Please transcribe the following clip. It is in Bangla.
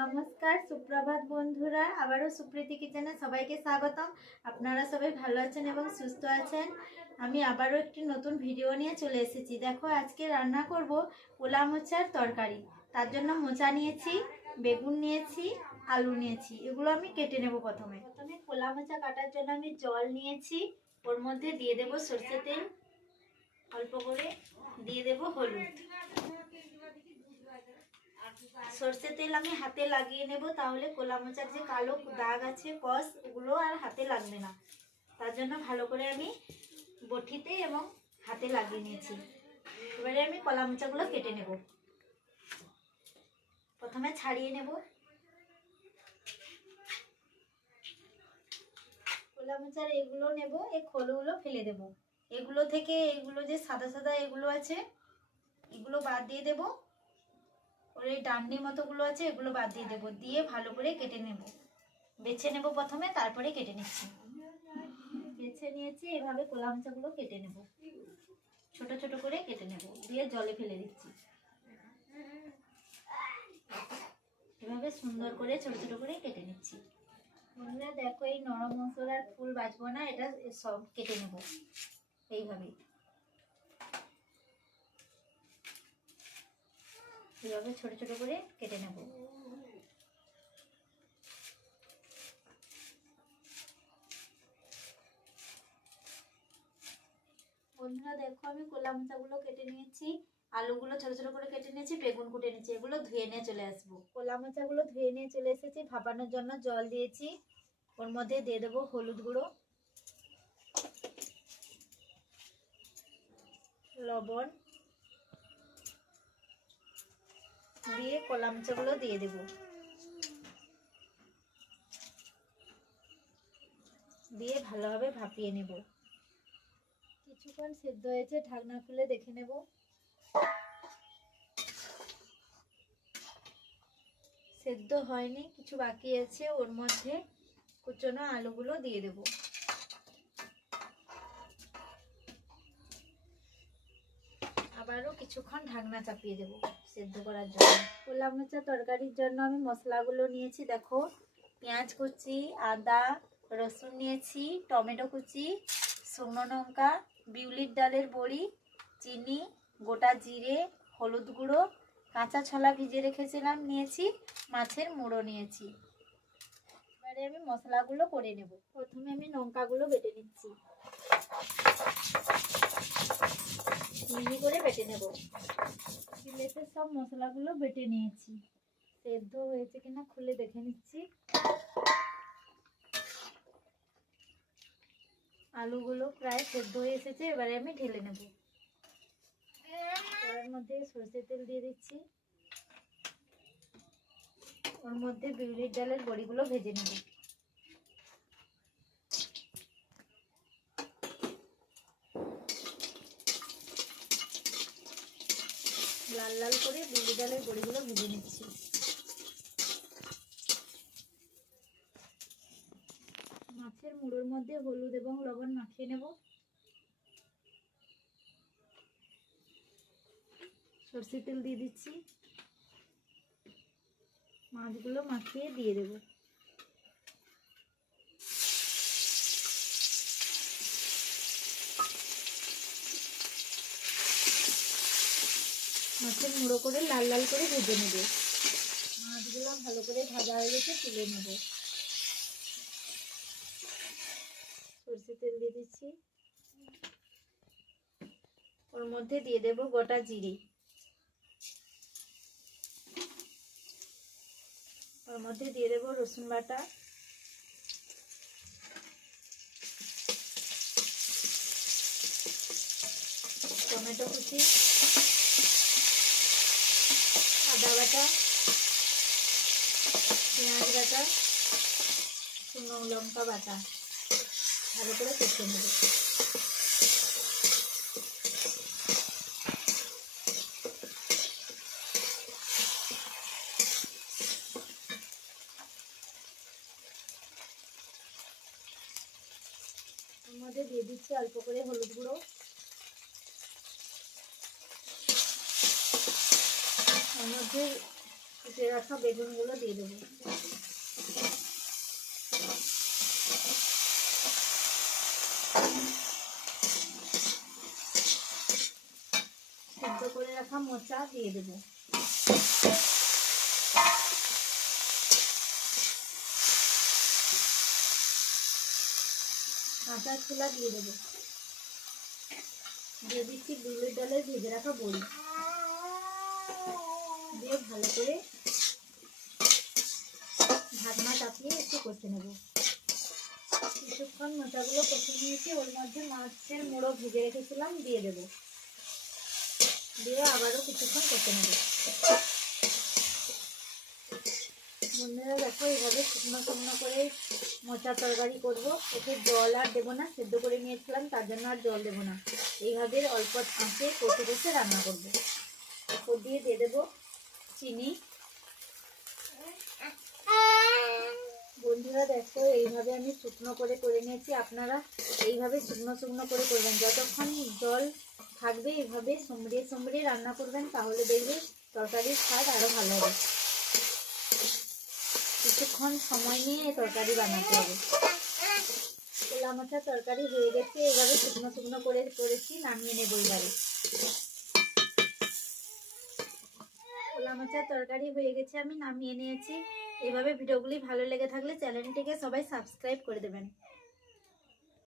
নমস্কার, সুপ্রভাত বন্ধুরা। আবারও সুপ্রীতি কিচেনে সবাইকে স্বাগতম। আপনারা সবাই ভালো আছেন এবং সুস্থ আছেন। আমি আবারও একটি নতুন ভিডিও নিয়ে চলে এসেছি। দেখো, আজকে রান্না করব পোলা মোচার তরকারি। তার জন্য মোচা নিয়েছি, বেগুন নিয়েছি, আলু নিয়েছি। এগুলো আমি কেটে নেব। প্রথমে পোলা মোচা কাটার জন্য আমি জল নিয়েছি, ওর মধ্যে দিয়ে দেব সরষে তেল, অল্প করে দিয়ে দেব হলুদ। সরষে তেল আমি হাতে লাগিয়ে নেব, তাহলে কোলা মোচার যে কালো দাগ আছে কষ, ওগুলো আর হাতে লাগবে না। তার জন্য ভালো করে আমি বটিতে এবং হাতে লাগিয়ে নিয়েছি। এবারে আমি কলা মোচাগুলো কেটে নেব। প্রথমে ছাড়িয়ে নেব। কলা মোচার এগুলো নেব, এই খোলগুলো ফেলে দেব। এগুলো থেকে এগুলো যে সাদা সাদা এগুলো আছে, এগুলো বাদ দিয়ে দেব। ওর এই ডান্ডি মতোগুলো আছে, এগুলো বাদ দিয়ে দেবো। দিয়ে ভালো করে কেটে নেব। বেছে নেব প্রথমে, তারপরে কেটে নিচ্ছি। বেছে নিয়েছি, এভাবে কোলা মোচাগুলো কেটে নেব। ছোট ছোট করে কেটে নেব, দিয়ে জলে ফেলে দিচ্ছি। এভাবে সুন্দর করে ছোট ছোট করে কেটে নিচ্ছি। বন্ধুরা দেখো, এই নরম মশলার ফুল বাছবো না, এটা সব কেটে নেব এইভাবে। এভাবে ছোট ছোট করে কেটে নেব। বন্ধুরা দেখো, আমি কোলা মোচাগুলো কেটে নিয়েছি, আলুগুলো ছোট ছোট করে কেটে নিয়েছি, বেগুন কুটে নিয়েছি। এগুলো ধুয়ে নিয়ে চলে আসবো। কোলা মোচাগুলো ধুয়ে নিয়ে চলে এসেছি। ভাপানোর জন্য জল দিয়েছি, ওর মধ্যে দিয়ে দেবো হলুদ গুঁড়ো, লবণ, দিয়ে কোলা মোচাগুলো দিয়ে দেবো। দিয়ে ভালোভাবে ভাপিয়ে নেব। কিছুক্ষণ সেদ্ধ হয়েছে, ঢাকনা খুলে দেখে নেব। সেদ্ধ হয়নি, কিছু বাকি আছে। ওর মধ্যে কুচনো আলুগুলো দিয়ে দেব। আবারও কিছুক্ষণ ঢাকনা চাপিয়ে দেব সেদ্ধ করার জন্য। পোলা মোচা তরকারির জন্য আমি মশলাগুলো নিয়েছি। দেখো, পেঁয়াজ কুচি, আদা রসুন নিয়েছি, টমেটো কুচি, শুকনো লঙ্কা, বিউলির ডালের বড়ি, চিনি, গোটা জিরে, হলুদ গুঁড়ো, কাঁচা ছোলা ভিজে রেখেছিলাম নিয়েছি, মাছের মুড়ো নিয়েছি। এবারে আমি মশলাগুলো করে নেব। প্রথমে আমি লঙ্কাগুলো বেটে নিচ্ছি, মিহি করে বেটে নেব। শিলেতে সব মশলাগুলো বেটে নিয়েছি। সেদ্ধ হয়েছে কিনা খুলে দেখে নিচ্ছি। আলুগুলো প্রায় সেদ্ধ হয়ে এসেছে। এবারে আমি ঢেলে নেব। এর মধ্যে সরষের তেল দিয়ে দিচ্ছি, ওর মধ্যে বিউলির ডালের বড়িগুলো ভেজে নেব। লাল লাল করে বিউলির ডালের বড়িগুলো ভেজে নিচ্ছি। মাছের মুড়োর মধ্যে হলুদ এবং লবণ মাখিয়ে নেব। সরষের তেল দিয়ে দিচ্ছি, মাছগুলো মাখিয়ে দিয়ে দেব। মাছের মুড়ো করে লাল লাল করে ভেজে নেব। মাছগুলো ভালো করে ভাজা হয়ে গেছে, তুলে নেব। সরষের তেল দিয়ে দিচ্ছি, ওর মধ্যে দিয়ে দেব গোটা জিরে, ওর মধ্যে দিয়ে দেব রসুন বাটা, টমেটো কুচি, আদা বাটা, পেঁয়াজ বাটা, শুকনো লঙ্কা বাটা। ভালো করে কষিয়ে নেব। এর মধ্যে দিয়ে দিচ্ছি অল্প করে হলুদ গুঁড়ো, এর মধ্যে কুচিয়ে রাখা বেগুনগুলো দিয়ে দেবো। সিদ্ধ করে রাখা মোচা দিয়ে দেবো। কাঁচা ছোলা দিয়ে দেবো। দিয়ে দিচ্ছি বিউলির ডালের ভেজে রাখা বড়ি দিয়ে ভালো করে ঢাকনা চাপিয়ে একটু কষে নেব। কিছুক্ষণ মোচাগুলো কষে নিয়েছি, ওর মধ্যে মাছের মুড়ো ভেজে রেখেছিলাম দিয়ে দেব। দিয়ে আবারও কিছুক্ষণ কষে নেব। বন্ধুরা দেখো, এইভাবে শুকনো শুকনো করে মোচা তরকারি করবো। এতে জল আর দেবো না, সেদ্ধ করে নিয়েছিলাম তার জন্য আর জল দেবো না। এইভাবে অল্প আঁচে কষে কষে রান্না করবো। ওপর দিয়ে দিয়ে দেবো চিনি। বন্ধুরা দেখো, এইভাবে আমি শুকনো করে নিয়েছি। আপনারা এইভাবে শুকনো শুকনো করে করবেন। যতক্ষণ জল থাকবে এইভাবে সমড়িয়ে সমড়িয়ে রান্না করবেন, তাহলে দেখবে তরকারির স্বাদ আরও ভালো হবে। কিছুক্ষণ সময় নিয়ে তরকারি বানাতে হবে। পোলা মাছের তরকারি হয়ে গেছে। এইভাবে শুকনো শুকনো করে করেছি, নামিয়ে নেব এবারে। পোলা মাছের তরকারি হয়ে গেছে, আমি নামিয়ে নিয়েছি। এইভাবে ভিডিওগুলি ভালো লেগে থাকলে চ্যানেলটিকে সবাই সাবস্ক্রাইব করে দেবেন।